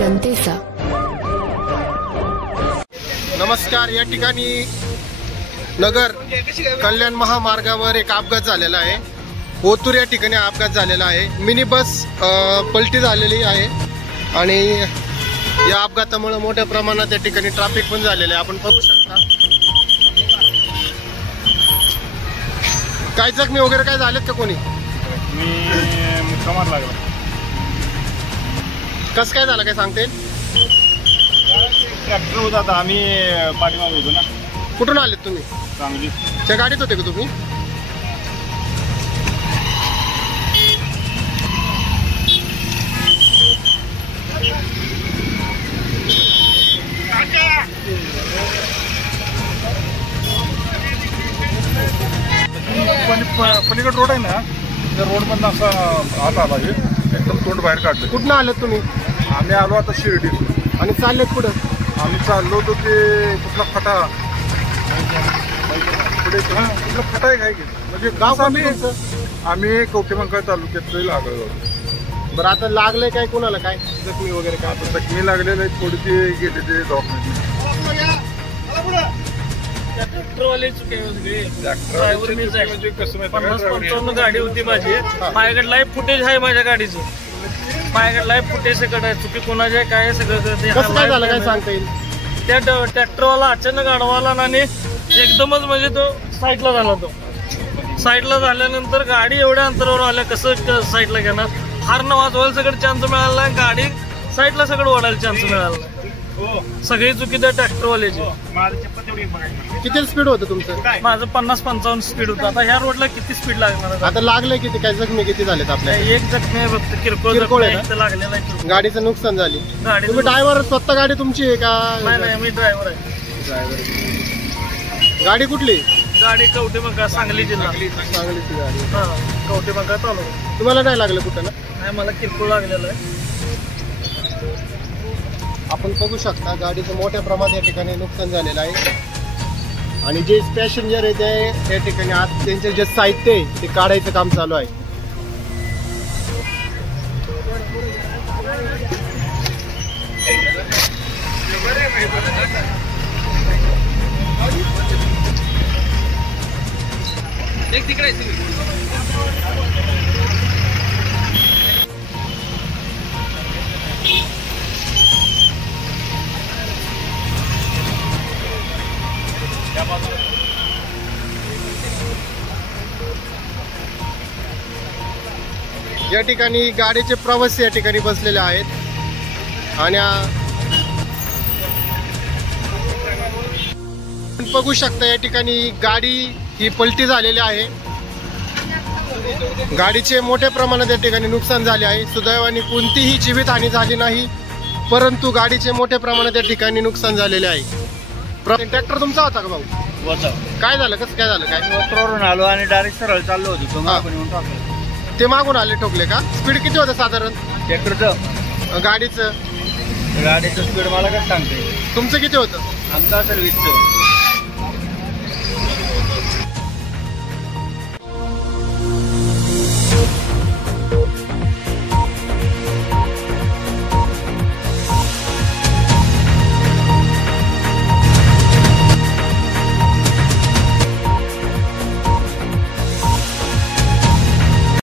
जनतेचा। नमस्कार। या ठिकाणी नगर कल्याण महामार्गावर एक अपघात झालेला आहे। ओतूर या ठिकाणी अपघात झालेला आहे। मिनी बस पलटी झालेली आहे आणि या अपघातामुळे मोठ्या प्रमाणात या ठिकाणी ट्रॅफिक पण झालेलं आहे। आपण बघू शकता। काय जखमी वगैरे काय झालेत का कोणी? कमार लागला। कसं काय झालं काय सांगते? ट्रॅक्टर होता, आम्ही पाठीमागे होतो ना। कुठून आलेत तुम्ही? सांगली। त्या गाडीत होते का तुम्ही? पलीकडे रोड आहे ना, त्या रोड मधून असा आत आला, एकदम तोंड बाहेर काढलं। कुठून आलेत तुम्ही? आम्ही आलो आता शिर्डी आणि चाललेत पुढे? आम्ही चाललो होतो ते कुठला फटा पुढे कुठला फटा आहे काय की, म्हणजे गाव आम्ही कवठेमंकाळ तालुक्यात लागलो। बरं, आता लागलंय काय कोणाला? काय जखमी वगैरे काय? आता जखमी लागलेलं आहे, थोडी ते गेले ते दवाखान्यात। ट्रॅक्टरवाले चुके ड्रायव्हर मीच आहे। 50-55 गाडी होती माझी। माझ्याकडे लाईव्ह फुटेज आहे माझ्या गाडीचं। माझ्याकडे लाईव्ह फुटेज सगळं आहे। चुकी कोणाची आहे काय सगळं कसं काय झालं काय सांगता येईल? त्या ट्रॅक्टरवाला अचानक अडवाला आणि एकदमच म्हणजे तो साईडला झाला। तो साईडला झाल्यानंतर गाडी एवढ्या अंतरावर आल्या, कसं साईडला घेणार? हार्न वाजवायला सगळं चान्स मिळाला, गाडी साईडला सगळं ओढायला चान्स मिळाला। सगळी चुकी त्या ट्रॅक्टरवाल्याची। किती स्पीड होतं तुमचं? माझं 50-55 स्पीड होतं। आता ह्या रोडला किती स्पीड लागणार? आता लागलंय किती? काय जखमी किती झालेत आपल्या? एक जखमी फक्त किरकोळ लागलेला आहे। गाडीचं नुकसान झाली। गाडी तुम्ही ड्रायव्हर स्वतः गाडी तुमची आहे का? नाही, मी ड्रायव्हर आहे। गाडी कुठली? गाडी कवठेमंकाळ, सांगली जिल्हा। सांगलीची गाडी। हा, कवठेमंकाळ तालुका। तुम्हाला नाही लागलं कुठं ना? नाही, मला किरकोळ लागलेलं आहे। आपण बघू शकता गाडीचं मोठ्या प्रमाणात या ठिकाणी नुकसान झालेलं आहे आणि जे पॅसेंजर आहे ते त्या ठिकाणी आज त्यांचे जे साहित्य आहे ते काढायचं काम चालू आहे। या ठिकाणी गाडीचे प्रवासी या ठिकाणी बसलेले आहेत आणि बघू शकता या ठिकाणी गाडी ही पलटी झालेली आहे। गाडीचे मोठ्या प्रमाणात या ठिकाणी नुकसान झाले आहे। सुदैवाने कोणतीही जीवितहानी झाली नाही, परंतु गाडीचे मोठ्या प्रमाणात या ठिकाणी नुकसान झालेले आहे। ट्रॅक्टर तुमचा होता का भाऊ? काय झालं? कसं काय झालं? काय वरून आलो आणि डायरेक्ट सरळ चाललो होतो। ते मागून आले ठोकले का? स्पीड किती होतं साधारण ट्रॅक्टरचं? गाडीचं स्पीड मला कसं सांगते? तुमचं किती होतं? आमचं असेल 20।